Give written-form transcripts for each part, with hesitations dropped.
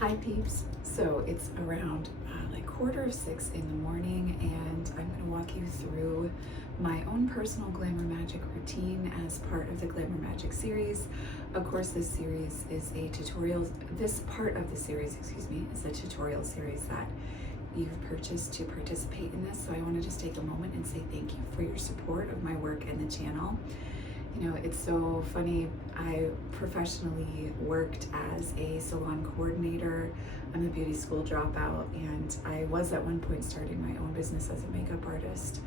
Hi peeps. So it's around like 5:45 in the morning, and I'm going to walk you through my own personal Glamour Magic routine as part of the Glamour Magic series. Of course, this series is a tutorial. This part of the series, excuse me, is a tutorial series that you've purchased to participate in this. So I want to just take a moment and say thank you for your support of my work and the channel. You know, it's so funny. I professionally worked as a salon coordinator. I'm a beauty school dropout, and I was at one point starting my own business as a makeup artist.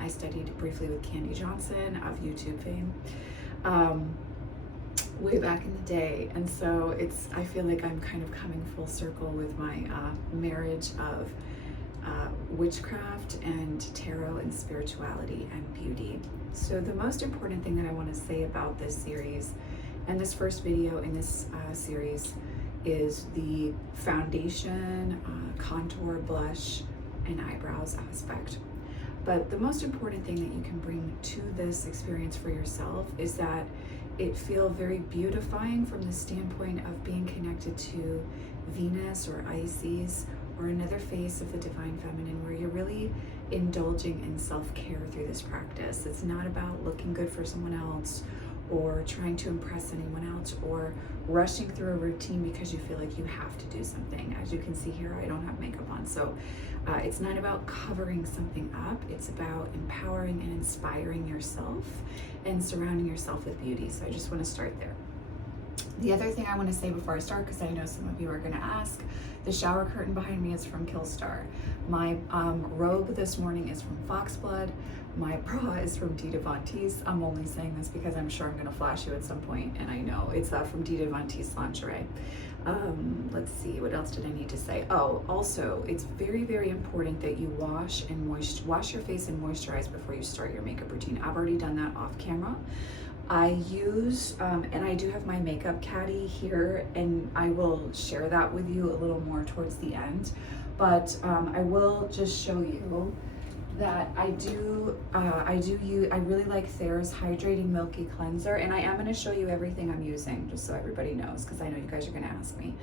I studied briefly with Candy Johnson of YouTube fame way back in the day. And so I feel like I'm kind of coming full circle with my marriage of witchcraft and tarot and spirituality and beauty. So the most important thing that I want to say about this series and this first video in this series is the foundation, contour, blush, and eyebrows aspect. But the most important thing that you can bring to this experience for yourself is that it feels very beautifying from the standpoint of being connected to Venus or Isis or another face of the divine feminine, where you're really indulging in self-care through this practice. It's not about looking good for someone else or trying to impress anyone else or rushing through a routine because you feel like you have to do something. As you can see here, I don't have makeup on, so it's not about covering something up. It's about empowering and inspiring yourself and surrounding yourself with beauty. So I just want to start there. The other thing I want to say before I start, because I know some of you are going to ask, the shower curtain behind me is from Killstar. My robe this morning is from Foxblood. My bra is from Dita Von Teese. I'm only saying this because I'm sure I'm going to flash you at some point, and I know it's from Dita Von Teese lingerie. Let's see, what else did I need to say? Oh, also, it's very, very important that you wash your face and moisturize before you start your makeup routine. I've already done that off camera. I use, and I do have my makeup caddy here, and I will share that with you a little more towards the end. But I will just show you that I really like Thayer's Hydrating Milky Cleanser, and I am going to show you everything I'm using, just so everybody knows, because I know you guys are going to ask me.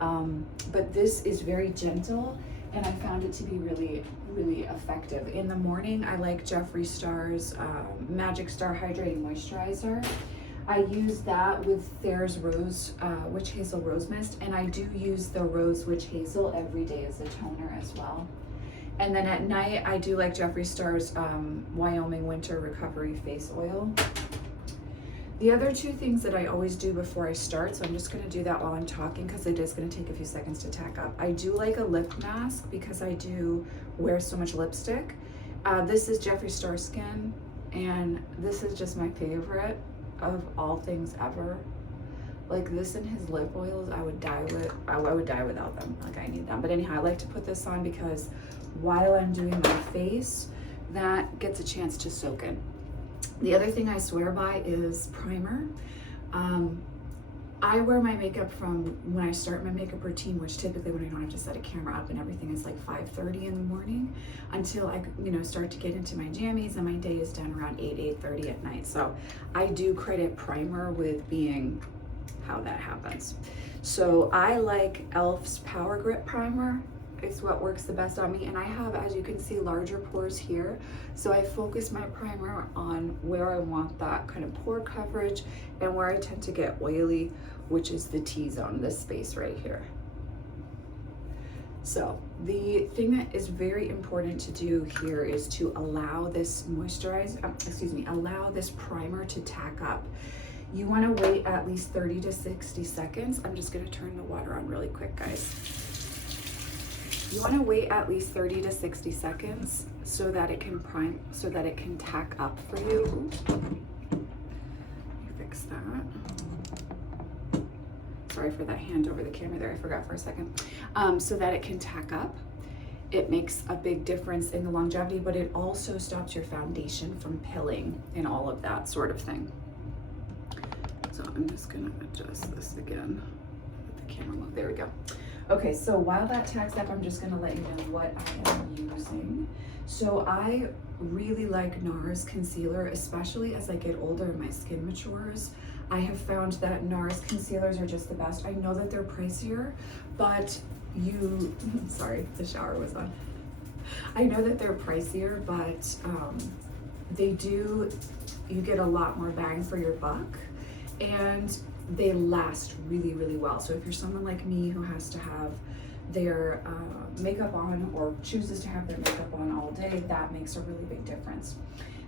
But this is very gentle, and I found it to be really, really effective. In the morning, I like Jeffree Star's Magic Star Hydrating Moisturizer. I use that with Thayer's Witch Hazel Rose Mist, and I do use the Rose Witch Hazel every day as a toner as well. And then at night, I do like Jeffree Star's Wyoming Winter Recovery Face Oil. The other two things that I always do before I start, so I'm just going to do that while I'm talking because it is going to take a few seconds to tack up. I do like a lip mask because I do wear so much lipstick. This is Jeffree Star Skin, and this is just my favorite of all things ever. Like this and his lip oils, I would die without them. Like, I need them. But anyhow, I like to put this on because while I'm doing my face, that gets a chance to soak in. The other thing I swear by is primer. I wear my makeup from when I start my makeup routine, which typically when I don't have to set a camera up and everything is like 5:30 in the morning, until I start to get into my jammies, and my day is done around 8:30 at night. So I do credit primer with being how that happens. So I like e.l.f.'s Power Grip Primer. It's what works the best on me, and I have, as you can see, larger pores here, so I focus my primer on where I want that kind of pore coverage and where I tend to get oily, which is the T-zone, this space right here. So the thing that is very important to do here is to allow this allow this primer to tack up. You want to wait at least 30 to 60 seconds. I'm just going to turn the water on really quick, guys. You want to wait at least 30 to 60 seconds so that it can tack up for you. Let me fix that. Sorry for that hand over the camera there, I forgot for a second. So that it can tack up. It makes a big difference in the longevity, but it also stops your foundation from pilling and all of that sort of thing. So I'm just gonna adjust this again. Let the camera move, there we go. Okay, so while that tacks up, I'm just gonna let you know what I am using. So I really like NARS concealer, especially as I get older and my skin matures. I have found that NARS concealers are just the best. I know that they're pricier, but sorry, the shower was on. I know that they're pricier, but you get a lot more bang for your buck, and they last really, really well. So if you're someone like me who has to have their makeup on or chooses to have their makeup on all day, that makes a really big difference.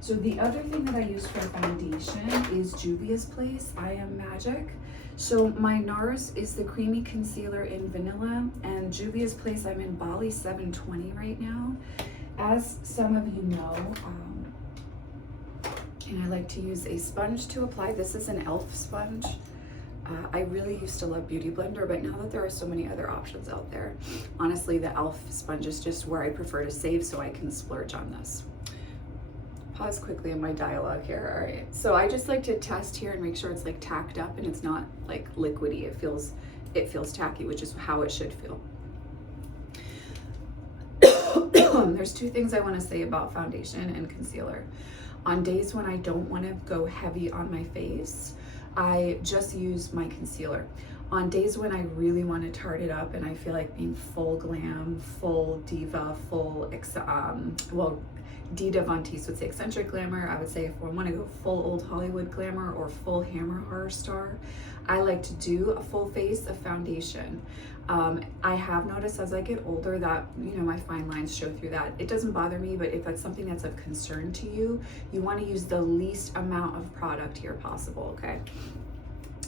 So the other thing that I use for foundation is Juvia's Place I Am Magic. So my NARS is the creamy concealer in vanilla, and Juvia's Place I'm in Bali 720 right now. As some of you know, and I like to use a sponge to apply. This is an e.l.f. sponge. I really used to love Beauty Blender, but now that there are so many other options out there, honestly, the e.l.f. sponge is just where I prefer to save, so I can splurge on this. Pause quickly in my dialogue here. All right, so I just like to test here and make sure it's like tacked up and it's not like liquidy. It feels tacky, which is how it should feel. There's two things I want to say about foundation and concealer. On days when I don't want to go heavy on my face, I just use my concealer. On days when I really want to tart it up and I feel like being full glam, full diva, full, well, Dita Von Teese would say eccentric glamour. I would say if I want to go full old Hollywood glamour or full hammer horror star, I like to do a full face of foundation. I have noticed as I get older that, you know, my fine lines show through that. It doesn't bother me, but if that's something that's of concern to you, you want to use the least amount of product here possible, okay?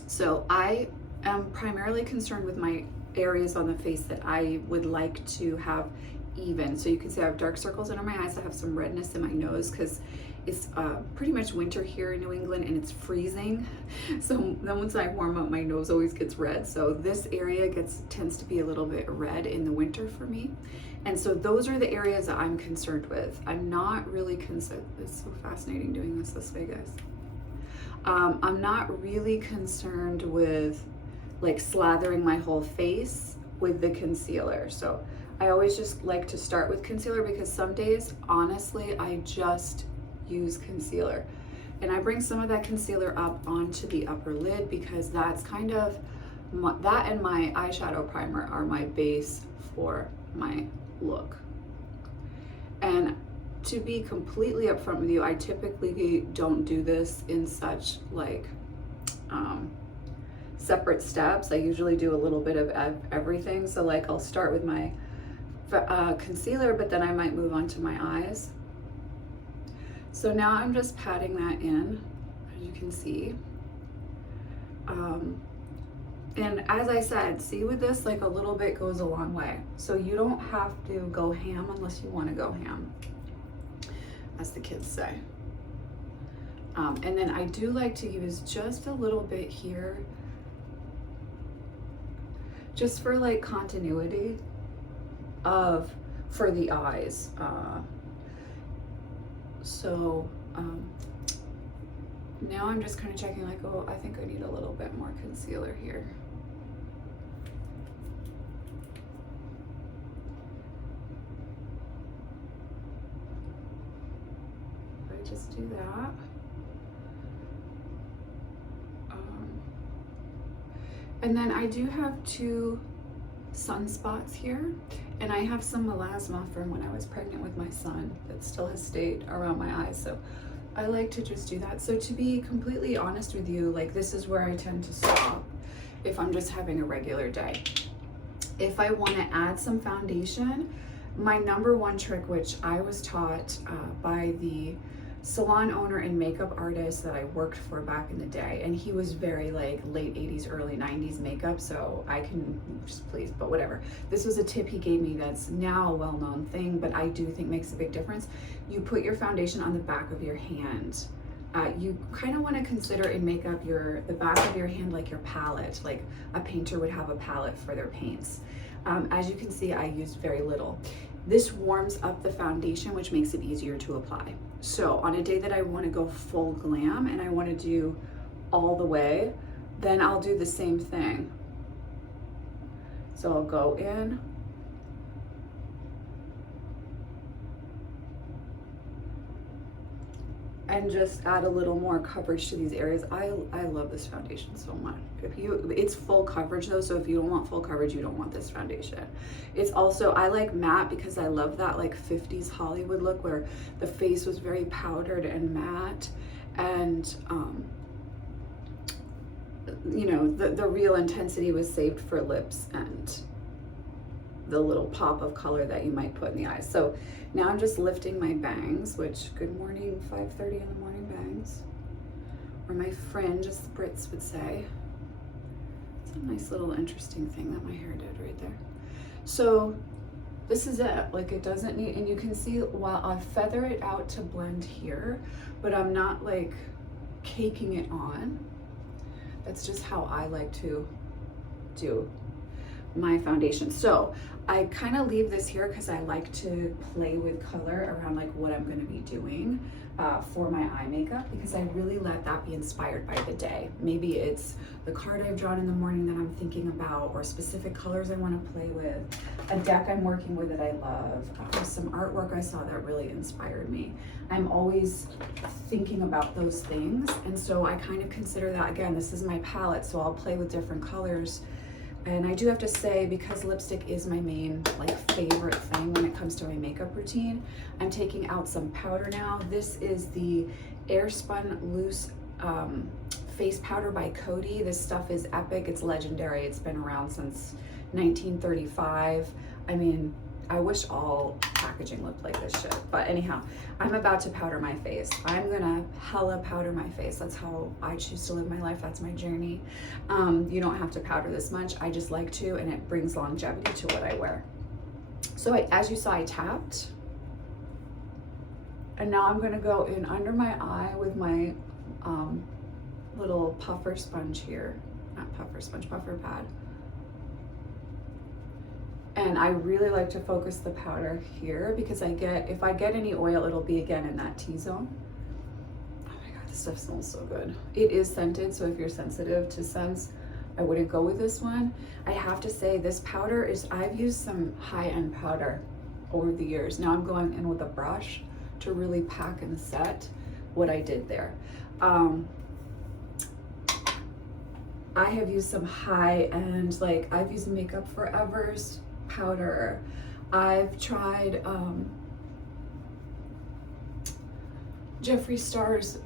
So I am primarily concerned with my areas on the face that I would like to have even. So you can see I have dark circles under my eyes. I have some redness in my nose because it's pretty much winter here in New England and it's freezing. So then once I warm up, my nose always gets red. So this area tends to be a little bit red in the winter for me. And so those are the areas that I'm concerned with. I'm not really concerned. It's so fascinating doing this way, guys. I'm not really concerned with like slathering my whole face with the concealer. So I always just like to start with concealer because some days, honestly, I just use concealer. And I bring some of that concealer up onto the upper lid because that's kind of, that and my eyeshadow primer are my base for my look. And to be completely upfront with you, I typically don't do this in such like separate steps. I usually do a little bit of everything. So like I'll start with my concealer, but then I might move on to my eyes. So now I'm just patting that in, as you can see. And as I said, see with this, like a little bit goes a long way. So you don't have to go ham unless you want to go ham, as the kids say. And then I do like to use just a little bit here, just for like continuity for the eyes. Now I'm just kind of checking like, oh, I think I need a little bit more concealer here. I just do that. And then I do have 2 sunspots here, and I have some melasma from when I was pregnant with my son that still has stayed around my eyes, so I like to just do that. So to be completely honest with you, like this is where I tend to stop if I'm just having a regular day. If I want to add some foundation, my #1 trick, which I was taught by the salon owner and makeup artist that I worked for back in the day, and he was very like late 80s, early 90s makeup, so I can just please, but whatever. This was a tip he gave me that's now a well-known thing, but I do think makes a big difference. You put your foundation on the back of your hand. You kind of want to consider in makeup the back of your hand like your palette, like a painter would have a palette for their paints. As you can see, I used very little. This warms up the foundation, which makes it easier to apply. So on a day that I want to go full glam and I want to do all the way, then I'll do the same thing. So I'll go in. and just add a little more coverage to these areas. I love this foundation so much. It's full coverage though, so if you don't want full coverage, you don't want this foundation. It's also, I like matte because I love that like 50s Hollywood look where the face was very powdered and matte, and you know, the real intensity was saved for lips and the little pop of color that you might put in the eyes. So now I'm just lifting my bangs, which, good morning, 5:30 in the morning bangs, or my fringe, as the Brits would say. It's a nice little interesting thing that my hair did right there. So this is it. Like, it doesn't need, and you can see while I feather it out to blend here, but I'm not like caking it on. That's just how I like to do my foundation. So I kind of leave this here because I like to play with color around like what I'm going to be doing for my eye makeup, because I really let that be inspired by the day. Maybe it's the card I've drawn in the morning that I'm thinking about, or specific colors I want to play with, a deck I'm working with that I love, some artwork I saw that really inspired me. I'm always thinking about those things, and so I kind of consider that, again, this is my palette, so I'll play with different colors. And I do have to say, because lipstick is my main like favorite thing when it comes to my makeup routine, I'm taking out some powder now. This is the Airspun Loose Face Powder by Coty. This stuff is epic. It's legendary. It's been around since 1935. I mean, I wish all packaging looked like this shit. But anyhow, I'm about to powder my face. I'm gonna hella powder my face. That's how I choose to live my life. That's my journey. You don't have to powder this much. I just like to, and it brings longevity to what I wear. So as you saw, I tapped. And now I'm gonna go in under my eye with my little puffer sponge here. Not puffer sponge, puffer pad. And I really like to focus the powder here because if I get any oil, it'll be again in that T-zone. Oh my God, this stuff smells so good. It is scented, so if you're sensitive to scents, I wouldn't go with this one. I have to say, this powder is, I've used some high-end powder over the years. Now I'm going in with a brush to really pack and set what I did there. I have used some high-end, like I've used Makeup Forever's powder. I've tried Jeffree Star's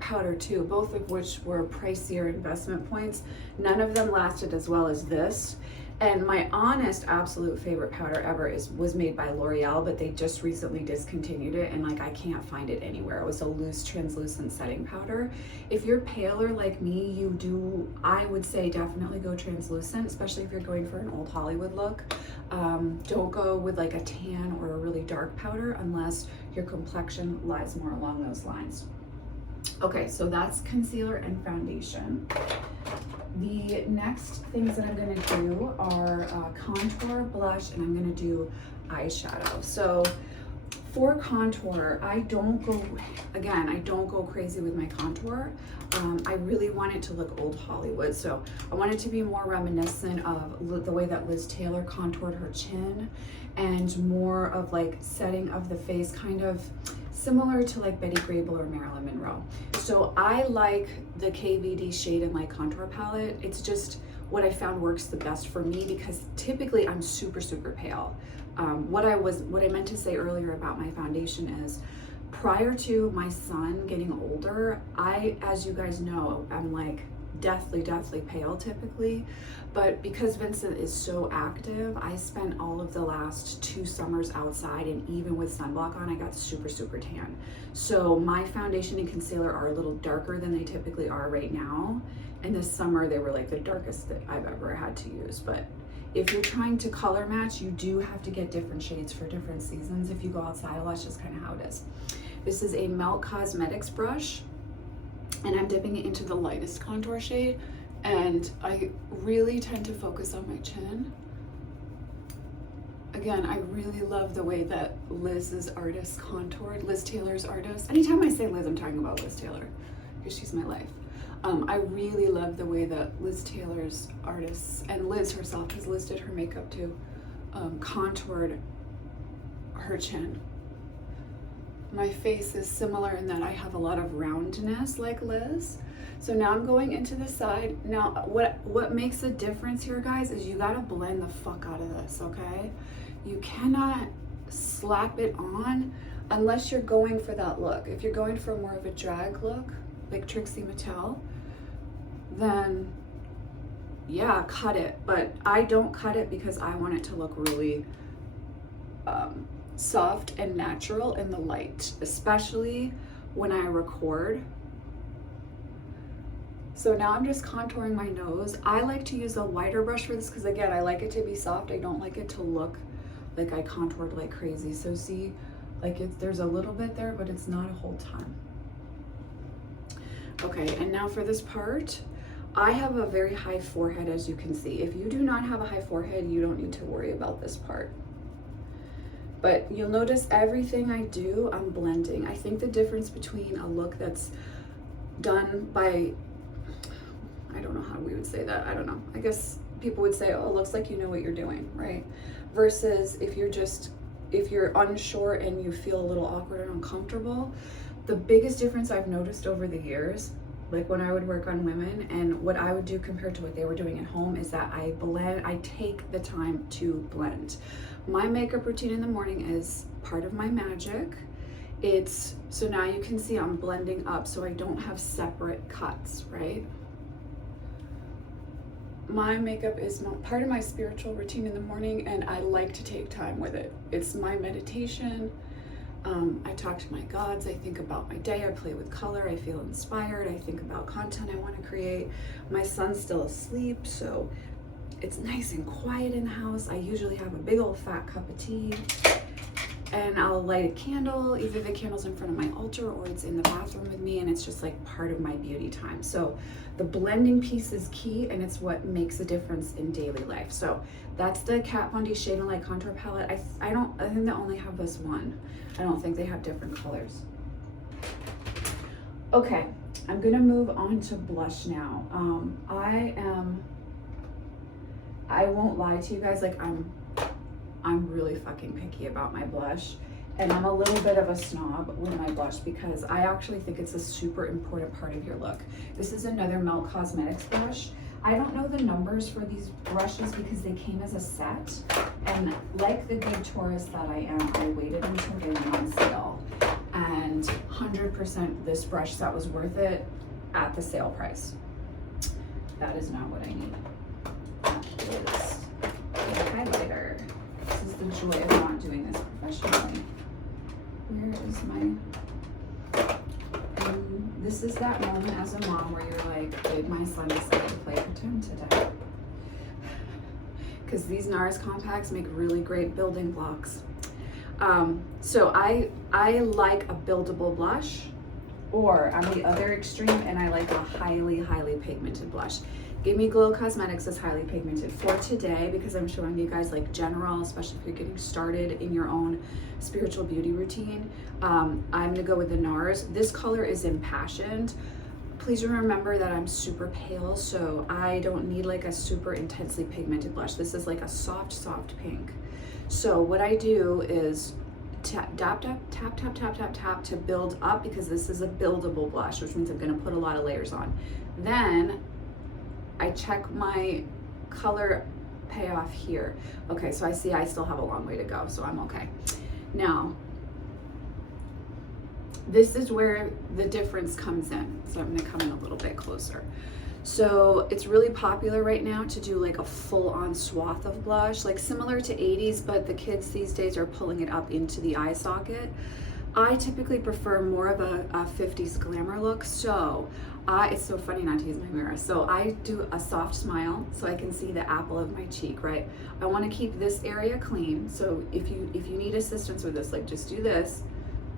powder too, both of which were pricier investment points. None of them lasted as well as this. And my honest absolute favorite powder ever was made by L'Oreal, but they just recently discontinued it, and like I can't find it anywhere. It was a loose translucent setting powder. If you're paler like me, I would say definitely go translucent, especially if you're going for an old Hollywood look. Don't go with like a tan or a really dark powder unless your complexion lies more along those lines. Okay, so that's concealer and foundation. The next things that I'm gonna do are contour, blush, and I'm gonna do eyeshadow. So for contour, I don't go crazy with my contour. I really want it to look old Hollywood. So I want it to be more reminiscent of the way that Liz Taylor contoured her chin, and more of like setting of the face, kind of similar to like Betty Grable or Marilyn Monroe. So I like the KVD Shade and Light Contour Palette. It's just what I found works the best for me, because typically I'm super, super pale. What I meant to say earlier about my foundation is, prior to my son getting older, as you guys know, I'm like deathly pale typically, but because Vincent is so active, I spent all of the last 2 summers outside, and even with sunblock on, I got super tan. So my foundation and concealer are a little darker than they typically are right now, and this summer they were like the darkest that I've ever had to use. But if you're trying to color match, you do have to get different shades for different seasons. If you go outside a lot, it's just kind of how it is. This is a Melt Cosmetics brush, and I'm dipping it into the lightest contour shade, and I really tend to focus on my chin. Again, I really love the way that Liz's artist contoured, Liz Taylor's artist. Anytime I say Liz, I'm talking about Liz Taylor, because she's my life. I really love the way that Liz Taylor's artists, and Liz herself, because Liz did her makeup too, contoured her chin. my face is similar in that I have a lot of roundness like Liz. So now I'm going into the side. Now what makes a difference here, guys, is you gotta blend the fuck out of this, okay? You cannot slap it on unless you're going for that look. If you're going for more of a drag look, like Trixie Mattel, then yeah, cut it. But I don't cut it because I want it to look really soft and natural in the light, especially when I record. So now I'm just contouring my nose. I like to use a wider brush for this because, again, I like it to be soft. I don't like it to look like I contoured like crazy. So see, like there's a little bit there, but it's not a whole ton. Okay, and now for this part, I have a very high forehead, as you can see. If you do not have a high forehead, you don't need to worry about this part. But you'll notice everything I do, I'm blending. I think the difference between a look that's done by, I don't know how we would say that, I don't know. I guess people would say, oh, it looks like you know what you're doing, right? Versus if you're unsure and you feel a little awkward and uncomfortable, the biggest difference I've noticed over the years, like when I would work on women and what I would do compared to what they were doing at home, is that I take the time to blend. My makeup routine in the morning is part of my Magick. So now you can see I'm blending up so I don't have separate cuts, right? My makeup is part of my spiritual routine in the morning, and I like to take time with it. It's my meditation. I talk to my gods, I think about my day, I play with color, I feel inspired, I think about content I want to create. My son's still asleep, so it's nice and quiet in the house. I usually have a big old fat cup of tea, and I'll light a candle. Either the candle's in front of my altar or it's in the bathroom with me, and it's just like part of my beauty time. So the blending piece is key, and it's what makes a difference in daily life. So that's the Kat Von D Shade and Light Contour Palette. I think they only have this one. I don't think they have different colors. Okay, I'm gonna move on to blush now. I won't lie to you guys, like I'm really fucking picky about my blush, and I'm a little bit of a snob with my blush because I actually think it's a super important part of your look. This is another Melt Cosmetics blush. I don't know the numbers for these brushes because they came as a set, and like the good tourist that I am, I waited until they went on sale, and 100% this brush set was worth it at the sale price. That is not what I need. That is a highlighter. This is the joy of not doing this professionally. Where is my... this is that moment as a mom where you're like, did my son decide to play pretend today? Because these NARS compacts make really great building blocks. So I like a buildable blush, or I'm the other extreme and I like a highly, highly pigmented blush. Give Me Glow Cosmetics is highly pigmented for today because I'm showing you guys like general, especially if you're getting started in your own spiritual beauty routine. I'm gonna go with the NARS. This color is Impassioned. Please remember that I'm super pale, so I don't need like a super intensely pigmented blush. This is like a soft, soft pink. So what I do is tap, tap, tap, tap, tap, tap, tap, tap to build up, because this is a buildable blush, which means I'm gonna put a lot of layers on. Then I check my color payoff here. Okay, so I see I still have a long way to go, so I'm okay. Now, this is where the difference comes in. So I'm gonna come in a little bit closer. So it's really popular right now to do like a full-on swath of blush, like similar to 80s, but the kids these days are pulling it up into the eye socket. I typically prefer more of a 50s glamour look, so it's so funny not to use my mirror. So I do a soft smile so I can see the apple of my cheek, right? I want to keep this area clean, so if you need assistance with this, like just do this,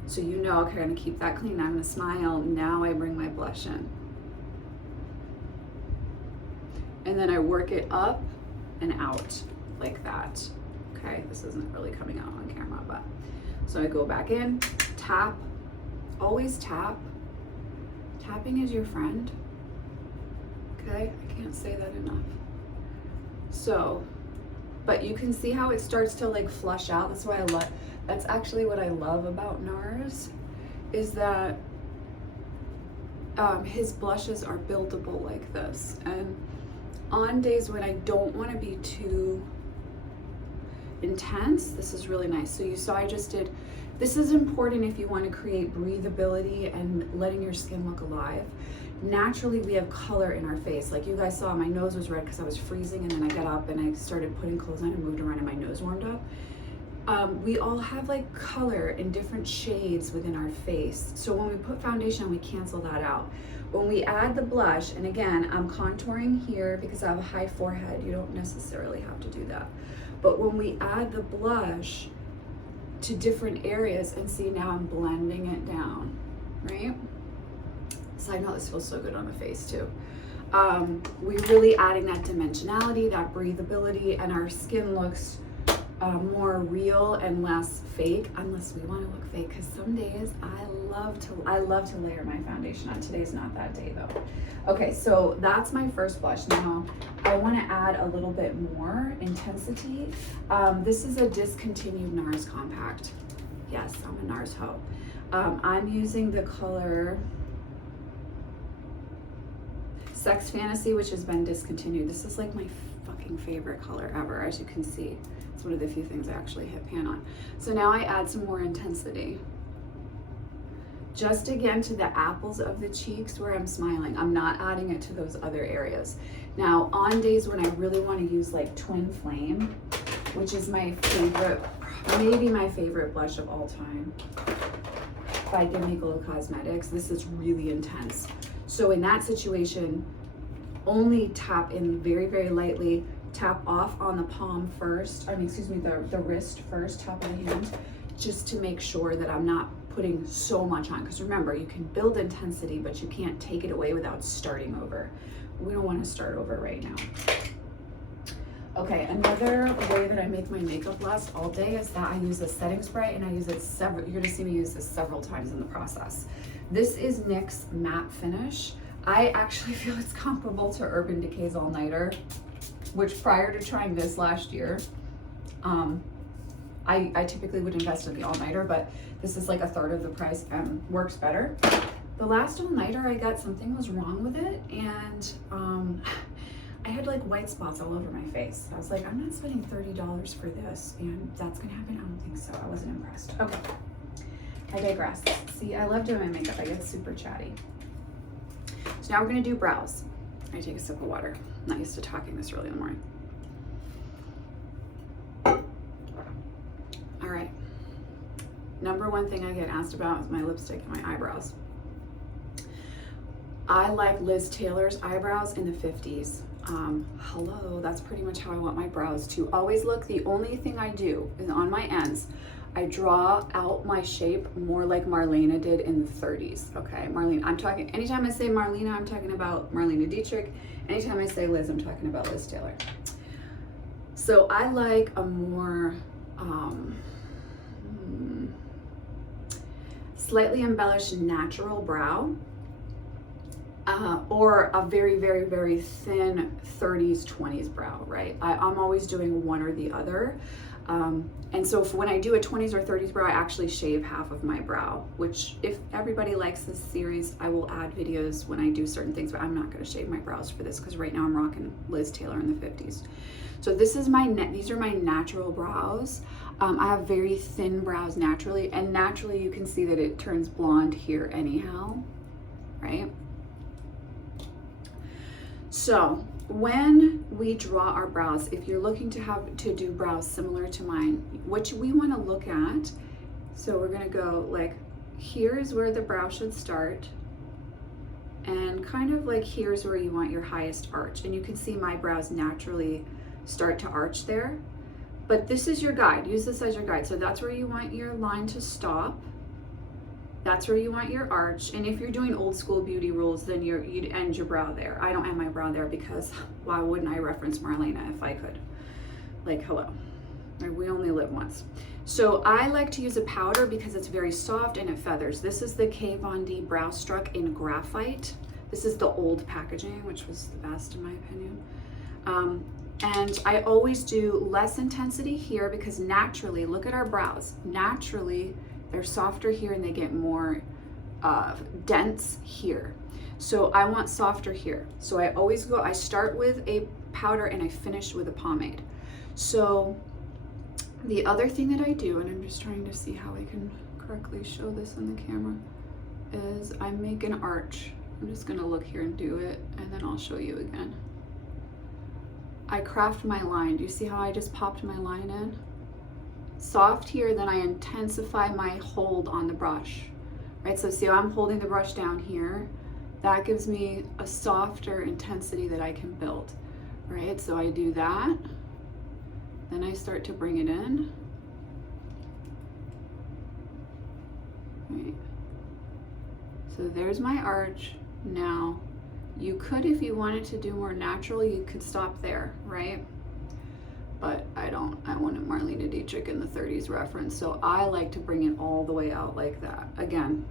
so you know, okay, I'm gonna keep that clean, I'm gonna smile, now I bring my blush in. And then I work it up and out like that. Okay, this isn't really coming out on camera, but so I go back in, tap, always tap. Tapping is your friend. Okay, I can't say that enough. So, but you can see how it starts to like flush out. That's why that's actually what I love about NARS, is that his blushes are buildable like this. And on days when I don't want to be too intense, this is really nice. So you saw I just did, this is important if you want to create breathability and letting your skin look alive. Naturally, we have color in our face. Like you guys saw, my nose was red because I was freezing, and then I got up and I started putting clothes on and moved around and my nose warmed up. We all have like color in different shades within our face. So when we put foundation on, we cancel that out. When we add the blush, and again, I'm contouring here because I have a high forehead. You don't necessarily have to do that. But when we add the blush to different areas, and see now I'm blending it down, right? So I know this feels so good on the face too. We're really adding that dimensionality, that breathability, and our skin looks more real and less fake, unless we want to look fake, because some days I love to layer my foundation on. Today's not that day though. Okay, so that's my first blush. Now I want to add a little bit more intensity. This is a discontinued NARS compact. Yes, I'm a NARS hoe. I'm using the color Sex Fantasy, which has been discontinued. This is like my fucking favorite color ever, as you can see. It's one of the few things I actually hit pan on. So now I add some more intensity. Just again to the apples of the cheeks where I'm smiling. I'm not adding it to those other areas. Now on days when I really want to use like Twin Flame, which is my favorite, maybe my favorite blush of all time, by Gimme Glow Cosmetics. This is really intense. So in that situation, only tap in very, very lightly, tap off on the palm first, the wrist first, top of the hand, just to make sure that I'm not putting so much on. Because remember, you can build intensity, but you can't take it away without starting over. We don't want to start over right now. Okay, another way that I make my makeup last all day is that I use a setting spray, and I use it you're gonna see me use this several times in the process. This is NYX Matte Finish. I actually feel it's comparable to Urban Decay's All Nighter, which prior to trying this last year, I typically would invest in the All Nighter, but this is like a third of the price and works better. The last All Nighter I got, something was wrong with it, and I had like white spots all over my face. I was like, I'm not spending $30 for this, and that's gonna happen. I don't think so. I wasn't impressed. Okay, I digress. See, I love doing my makeup. I get super chatty. So now we're gonna do brows. I take a sip of water. I'm not used to talking this early in the morning. All right. Number one thing I get asked about is my lipstick and my eyebrows. I like Liz Taylor's eyebrows in the 50s. Hello, that's pretty much how I want my brows to always look. The only thing I do is on my ends, I draw out my shape more like Marlena did in the 30s, okay? Marlena, I'm talking, anytime I say Marlena, I'm talking about Marlena Dietrich. Anytime I say Liz, I'm talking about Liz Taylor. So I like a more, slightly embellished natural brow. Or a very, very, very thin 30s, 20s brow, right? I'm always doing one or the other. And so when I do a 20s or 30s brow, I actually shave half of my brow, which if everybody likes this series, I will add videos when I do certain things, but I'm not gonna shave my brows for this because right now I'm rocking Liz Taylor in the 50s. So this is these are my natural brows. I have very thin brows naturally, and naturally you can see that it turns blonde here anyhow, right? So when we draw our brows, if you're looking to do brows similar to mine, what we want to look at, so we're going to go like, here is where the brow should start, and kind of like here's where you want your highest arch, and you can see my brows naturally start to arch there, but this is your guide. Use this as your guide. So that's where you want your line to stop. That's where you want your arch. And if you're doing old school beauty rules, then you'd end your brow there. I don't end my brow there because why wouldn't I reference Marlena if I could? Like, hello, we only live once. So I like to use a powder because it's very soft and it feathers. This is the Kat Von D Brow Struck in Graphite. This is the old packaging, which was the best in my opinion. And I always do less intensity here because naturally, look at our brows. Naturally, they're softer here and they get more dense here. So I want softer here. So I start with a powder and I finish with a pomade. So the other thing that I do, and I'm just trying to see how I can correctly show this in the camera, is I make an arch. I'm just gonna look here and do it, and then I'll show you again. I craft my line. Do you see how I just popped my line in? Soft here, then I intensify my hold on the brush, right? So see how I'm holding the brush down here? That gives me a softer intensity that I can build, right? So I do that, then I start to bring it in, right? So there's my arch. Now, you could, if you wanted to do more natural, you could stop there, right? But I don't. I wanted Marlene Dietrich in the 30s reference, so I like to bring it all the way out like that. Again,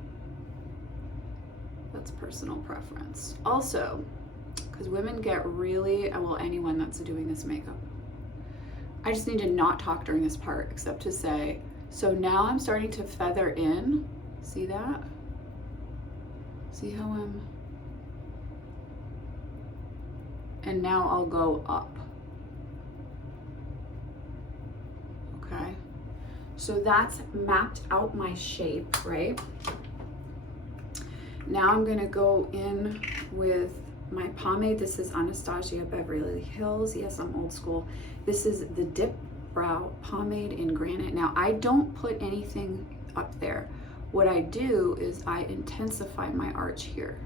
that's personal preference. Also, because women get really, well, anyone that's doing this makeup, I just need to not talk during this part except to say, so now I'm starting to feather in. See that? See how I'm, and now I'll go up. Okay, so that's mapped out my shape, right? Now I'm gonna go in with my pomade. This is Anastasia Beverly Hills. Yes, I'm old school. This is the Dip Brow Pomade in Granite. Now I don't put anything up there. What I do is I intensify my arch here.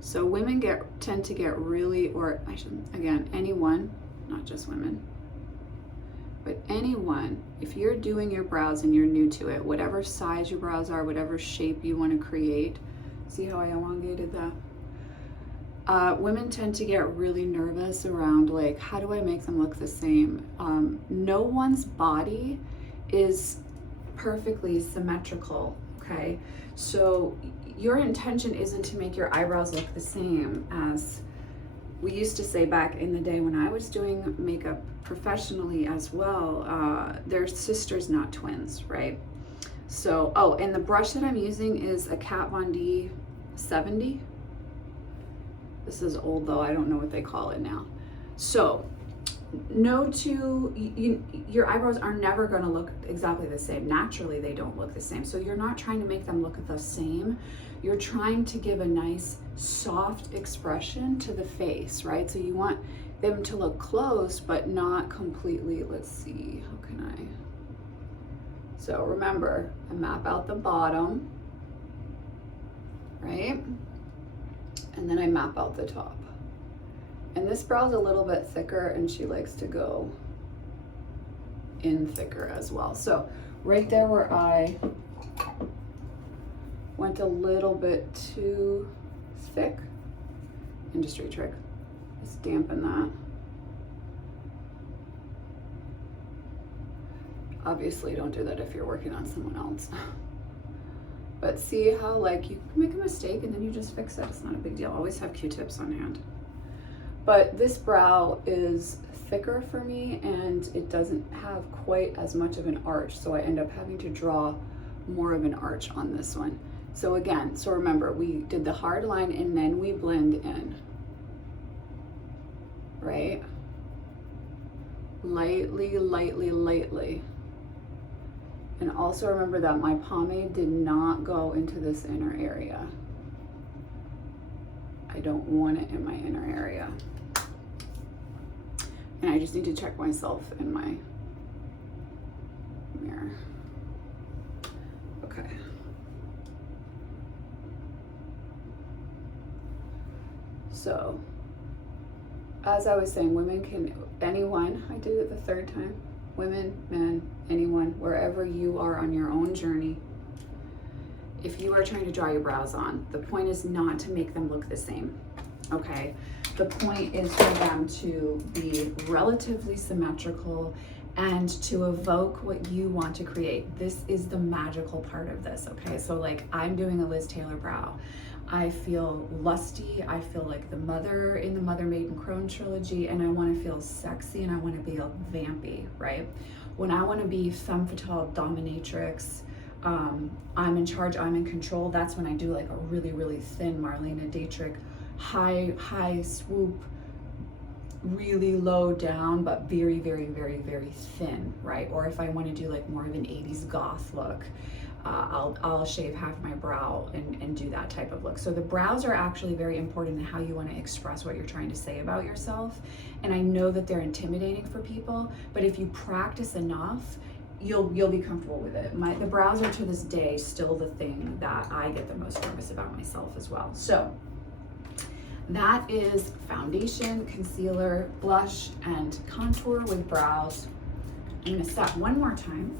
So women tend to get really, or I shouldn't, again, anyone, not just women, but anyone, if you're doing your brows and you're new to it, whatever size your brows are, whatever shape you want to create, see how I elongated that? Women tend to get really nervous around, like, how do I make them look the same? No one's body is perfectly symmetrical, okay? So your intention isn't to make your eyebrows look the same as we used to say back in the day when I was doing makeup professionally as well. They're sisters, not twins, right? So, oh, and the brush that I'm using is a Kat Von D 70. This is old though, I don't know what they call it now. So, your eyebrows are never gonna look exactly the same. Naturally, they don't look the same. So you're not trying to make them look the same. You're trying to give a nice, soft expression to the face, right? So you want them to look close, but not completely, let's see, how can I? So remember, I map out the bottom, right? And then I map out the top. And this brow's a little bit thicker and she likes to go in thicker as well. So right there where I went a little bit too thick, industry trick, just dampen that. Obviously don't do that if you're working on someone else. But see how, like, you make a mistake and then you just fix it. It's not a big deal. Always have Q-tips on hand. But this brow is thicker for me and it doesn't have quite as much of an arch. So I end up having to draw more of an arch on this one. So again, so remember, we did the hard line and then we blend in, right? Lightly, lightly, lightly. And also remember that my pomade did not go into this inner area. I don't want it in my inner area. And I just need to check myself in my mirror. Okay. So, as I was saying, women can, anyone, I did it the third time, women, men, anyone, wherever you are on your own journey, if you are trying to draw your brows on, the point is not to make them look the same, okay? The point is for them to be relatively symmetrical and to evoke what you want to create. This is the magical part of this, okay? So like, I'm doing a Liz Taylor brow. I feel lusty, I feel like the mother in the Mother Maiden Crone trilogy, and I wanna feel sexy and I wanna be vampy, right? When I want to be femme fatale dominatrix, I'm in charge, I'm in control, that's when I do like a really, really thin Marlene Dietrich, high swoop, really low down, but very, very, very, very thin, right? Or if I want to do like more of an 80s goth look, I'll shave half my brow and do that type of look. So the brows are actually very important in how you want to express what you're trying to say about yourself. And I know that they're intimidating for people, but if you practice enough, you'll be comfortable with it. The brows are to this day still the thing that I get the most nervous about myself as well. So that is foundation, concealer, blush, and contour with brows. I'm gonna stop one more time.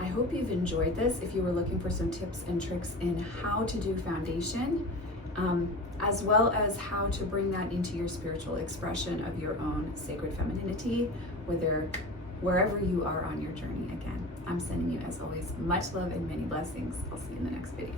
I hope you've enjoyed this. If you were looking for some tips and tricks in how to do foundation, as well as how to bring that into your spiritual expression of your own sacred femininity, wherever you are on your journey. Again, I'm sending you, as always, much love and many blessings. I'll see you in the next video.